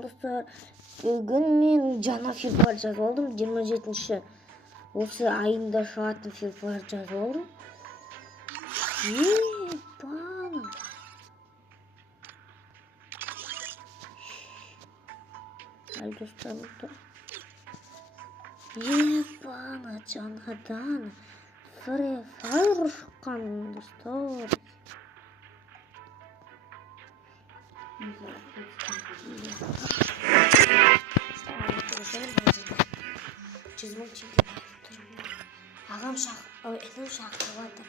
Dostlar, bugün men жаңа FIFA жазып алдым. 27-ші осы айында шығатын FIFA жазып алдым. Бана. Ал достар, бана жаңадан Free Fire шыққан достар. Ағам інім шақырып жатыр.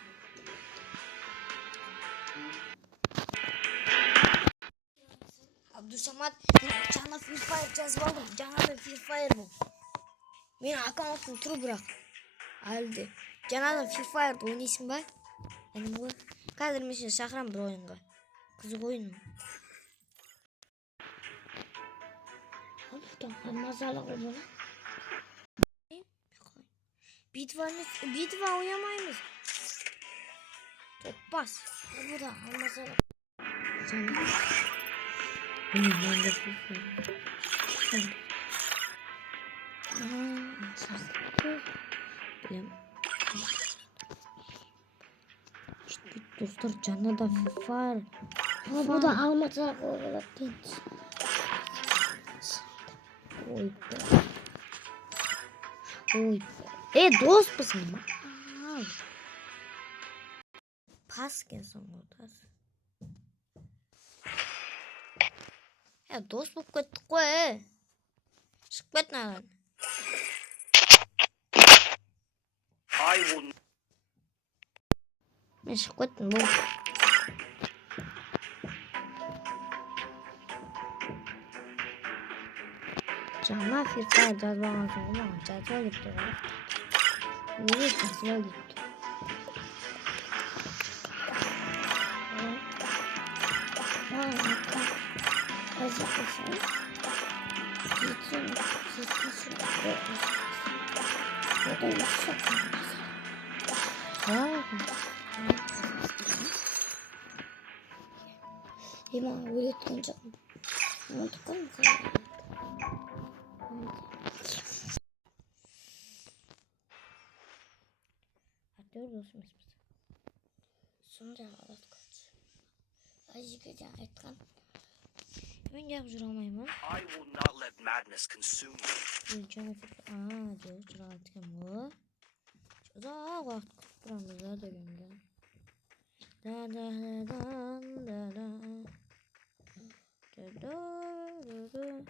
Абдусамат, жаңа Free Fire жазып алдым. Жаңа да Free Fire бұл. Мен аккаунтым тұр бірақ. Әлде. Жаңадан Free Fire ойнайсың ба? Әнім ғой. Қазір мен сені шақырам бір ойынға. Қызық ойын. Мазалы ғой. Битва ойнамаймыз. Топпас. Bu da almazalım. Dostlar canına da var. Bu da almazalım. Oy. Oy. Dost mısın? Pas gelsin orada. Dost болып кеттік қой. Шығып кет наған. Мен шығып кеттім бұл. Жаңа Free Fire жазып алғансың ғой маған. Жазып алып тұр ғой. Неге жазып алып тұр? Ема өлеткен жоқпын. Ұмытқан актер досымыз біз. Сонда алат көз. Ажиге де айтқан. Мен жақ жүре алмаймын. I will not let madness consume you. Жоқ жүре айтқан ғой. Ұзақ уақыт күтіп тұрамыз дегенге.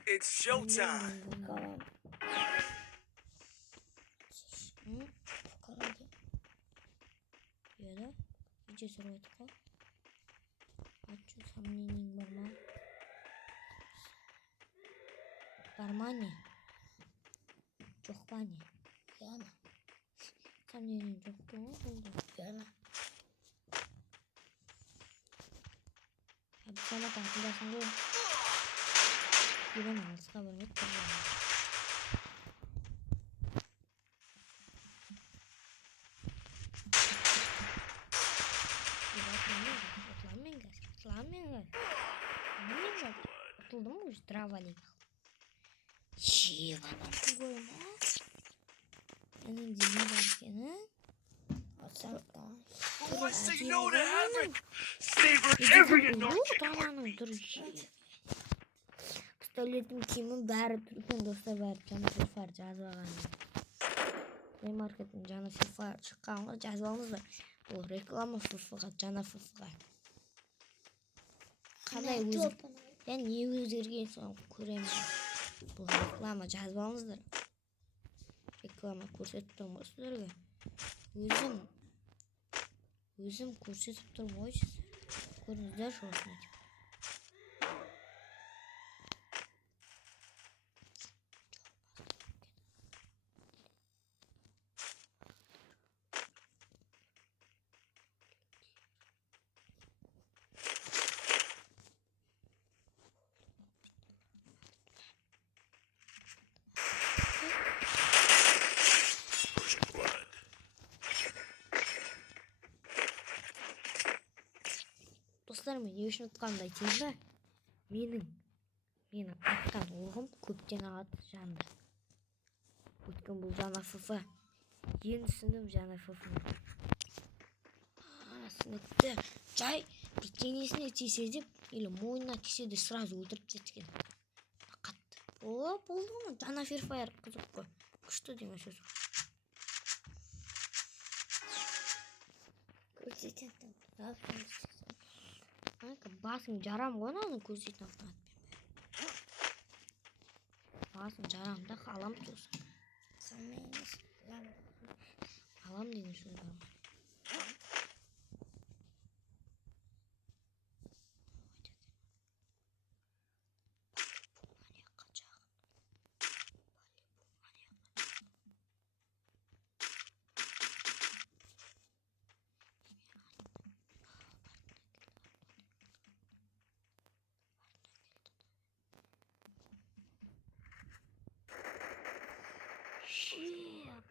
It's showtime. Ya da iyice sırayet kal. Açı saminin barma. Barmani. Çok bani. Yana. Saminin çok mu oldu? Yana. Abi sana takılasın bu. Giremez haber et. Atıldı mı uç travalik? Şivanım koyma. Benim dinle derken I say no to havoc. Savor every annoying. Dur. Pistoletim kimin bari Türk'ün dostlar bari canı FIFA жазып алған. Play Market'in canı FIFA шыққанға жазып алыңыздар. Бұл реклама FIFAға, жаңа FIFAға. Қандай не өзгерген соң көреміз. Бұл реклама жазып алыңыздар. Реклама көрсетіп тұрмын сіздерге. Өзім көрсетіп тұрмын ғой сіздер. Көріңіздер шосын етіп. Достарым, не үшін ұтқанымды айтайын ба? Менің аттан оғым көптен ағады жанды. Өткен бұл жаңа ФФ. Енді түсіндім жаңа ФФ-ны. Түсінікті. Жай денесіне тисе деп, или мойнына тисе де сразу өлтіріп тастайды екен. Қатты. О, болды ма? Жаңа Free Fire қызық қой. Күшті деген сөз. Көрсететін. Басың жарам ғой аны көрсететін автоматпен. Басың жарам да қалам тұрсын. Алам деген сөз бар ма?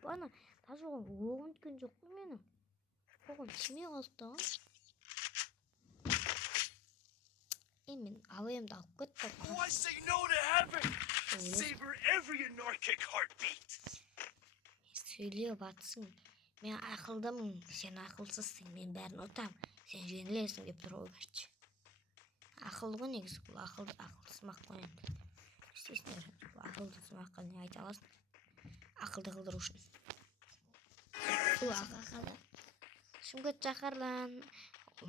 Бана даже оғын өткен жоқ қой менің. Оғын тимей қалды да. Мен АВМ'ді алып кетті. Why say no to heaven? Savor every anarchic heartbeat. Сөйлеу батсың. Мен ақылдымын, сен ақылсызсың. Мен бәрін ұтам. Сен жеңілесің деп тұр ғой бәрші. Ақылды ғой негізі. Бұл ақылсымақ қой енді. Істесіңдер. Ақылсымаққа не айта аласың? Ақылды қылдыру үшін. Бұл ақылды. Шымкент шаһардан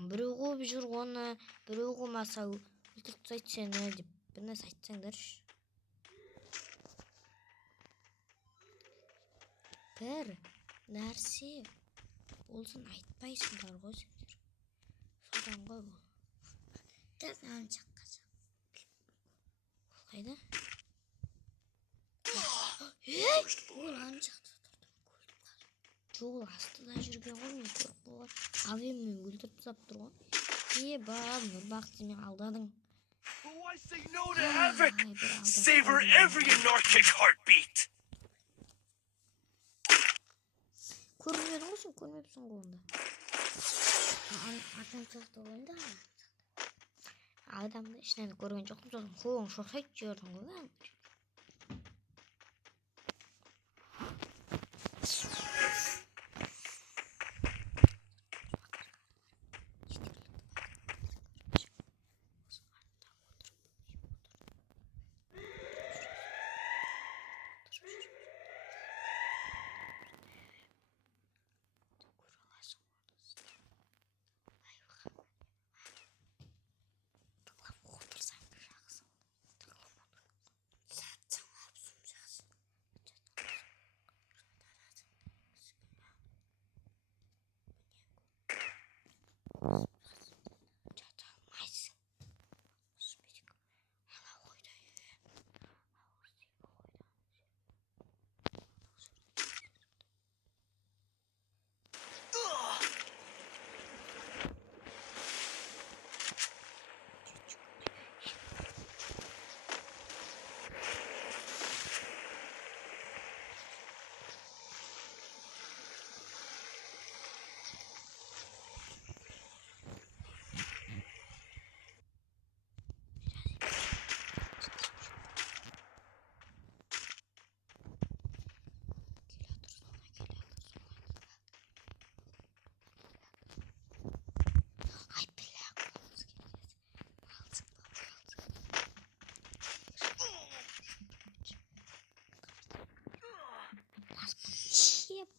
біреу қуып жүр оны, біреу қумаса өлтіріп тастайды сені деп бір нәрсе айтсаңдаршы. Бір нәрсе болсын айтпайсыңдар ғой сендер. Содан ғой бұл. Тек ан жаққасы. Ол қайда? Ол ан жақта тұрдым, көрдім қазір. Жол астыда жүрген ғой мен көріп болған. АВМ'мен өлтіріп тастап тұр ғой. Бам, Нұрбақты мен алдадың. Why say no to heaven? Savor every anarchic heartbeat. Көрмедің ғой сен, көрмепсің ғой онда. Адам сияқты ойында. Адамды ішінен көрген жоқпын, сосын қолың шошайт жібердің ғой.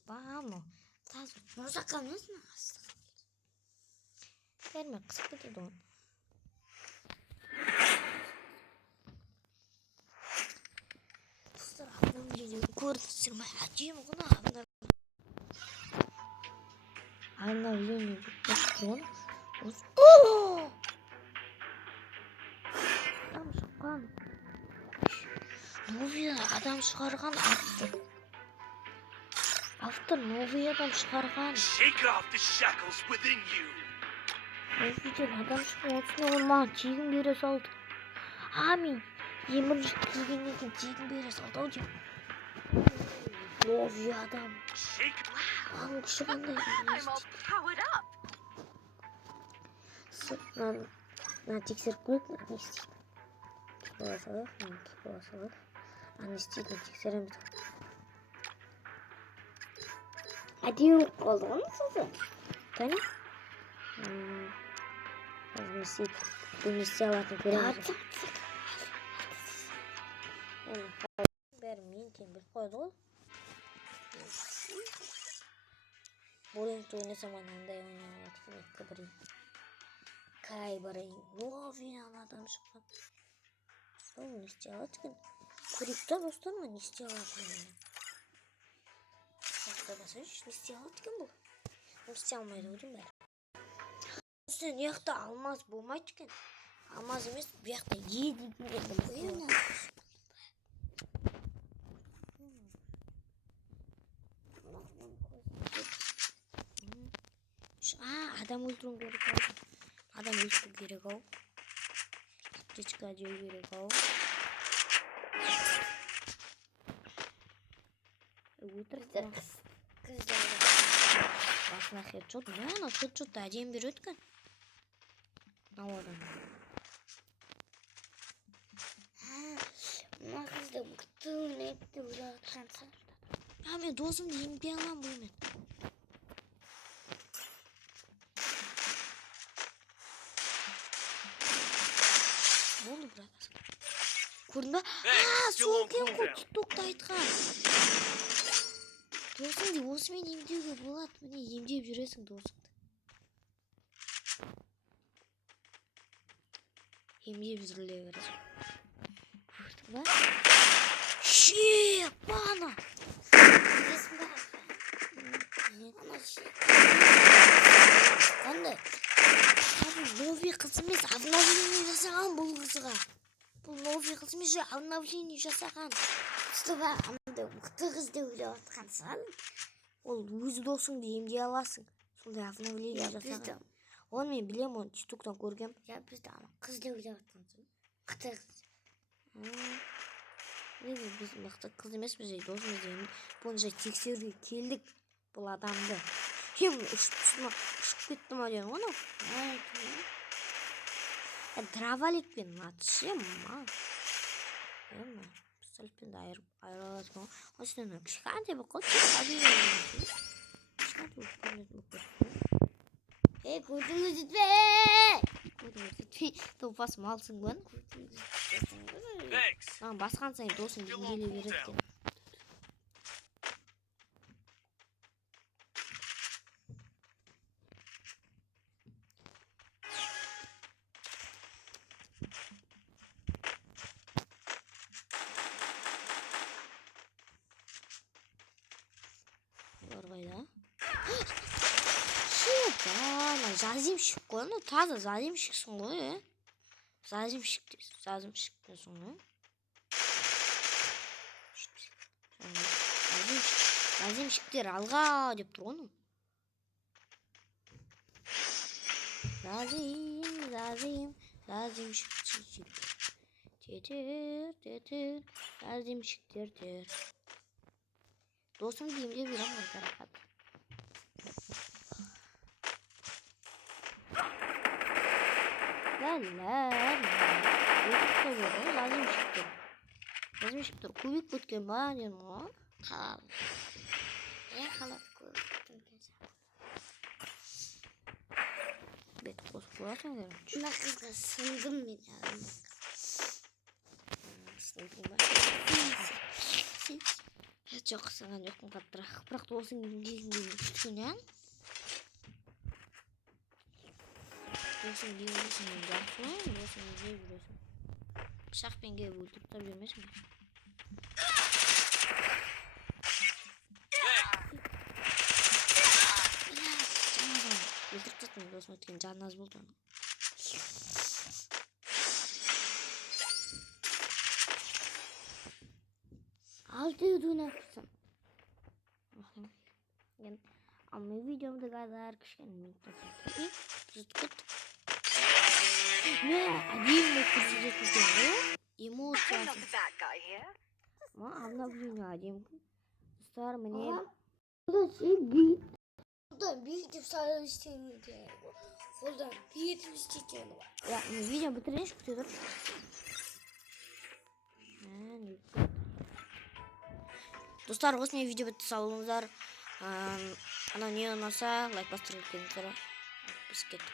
Vamos, no sacamos más. Verme kısık bir don. Sıradan geliyor. Kurtulma acıyım ona abla. Anla biliyor musun? Oh! Adam çıkan. Новый адам шығарған автор. Автор новый адам шығарған. Shake off the shackles within you. Новыйден адам шығарған, осыны ол маған тегін бере салды. Мен емір келгеннен кейін тегін бере салды ау деймін. Новый адам. Маған күші қандай сыртынан тексеріп көрейік, не істейді. Basalım. Basalım. Annesini çekserim. Hadi yok oldu mu sizin? Tamam. Annesini dönüşeceğim göremiyorum. Bermin kim bir koydu. Boring tuh ini sama nanda yang nyawat keberi. Kai bareng. Wah, final adam suka. Oh, niscaya kan. Kuripta dostum mı niscaya kan. Sakta basış niscaya kan bu. Niscaya olmaydı değil mi? Sen yakta almaz bu maç kan. Almaz emas bu yakta yedi bildim. Adam öldürüm gerek oldu. Adam öldürüm gerek oldu. Çıkacak gerek oldu. Öldürüm. Basına headshot. Ne ana headshot da acayip bir ötken. Ne var ana? Ama kız da bıktım ne etti uzaktan sardı. Ya ben dostum diyeyim bir anlam bu hemen. Ne oldu burada? Kurunda. Soğuk hem kurtulduk da aytkan. Dostum diye olsun ben emdiğe bulat. Beni emdiğe yüresin dostum. Emdiğe yüzürlüğe vereceğim. Kurtulma. Şiii bana. Resmi bak. Ama Anne. Abi Novi kızımız avnavlini жасаған бұл қызға. Бұл Novi kızımız avnavление жасаған. Mustafa amda bıktı kız da öyle atkansan. Ол өз досыңды емдей аласың. Сондай avnavление жасаған. Оны мен білем, оны TikTok'тан көргем. Ya biz de ama kız da öyle atkansan. Bıktı kız. Неге біз мықты қыз емеспіз ей досымыз деймін. Бұны жай тексеруге келдік бұл адамды. Hem ұшып кетті ма деген оны. Дроваликпен атышым ма. Пистолетпен айырып аласың ғой. Осыдан кішкентай болып қалды. Кішкентай болып қалды. Kurtulmuş lütfen. Топасым алсың ба? Thanks. Басқан сайын досың емделе береді екен. Қайда? Ана жазимшік қой, ну таза жазимшіксің ғой, жазимшікпенсің ғой. Жазимшіктер алға деп тұр ғой. Жазимшіктер. Жазимшіктер. Досым деймде берем ғой тарақат. Жазимшіктер көбейіп кеткен ба дедім ғой. Қалап. Қалап көрдім. Бет қосып қоясың керек. Мына қызға сындым мен. Жоқ саған жоқпын қаттырақ. Бірақ досың кезінде күткен ән. Досың деймесің жақсы ғой, досың іздеп жүресің. Пышақпен келіп өлтіріп тап жүрмесің. Өлтіріп тастым, досым өткен жанын аз болды. Altı yuduna kısım. Ama videomda kadar kışken mintatı. Zıtkıt. Ne? Adayım mı kısacak bir şey? Emotion. I'm not the bad guy here. Ama avnavление adayım. Star mı ne? Burada şey büyük. Buradan büyütüp sarı istemiyor. Buradan büyütüp istemiyor. Ya video bitirince kutuyordur. Достар, осындай видео бітті, салыңыздар. Анау не ұнаса лайк бастырып кетіңіздер. Біз кеттік.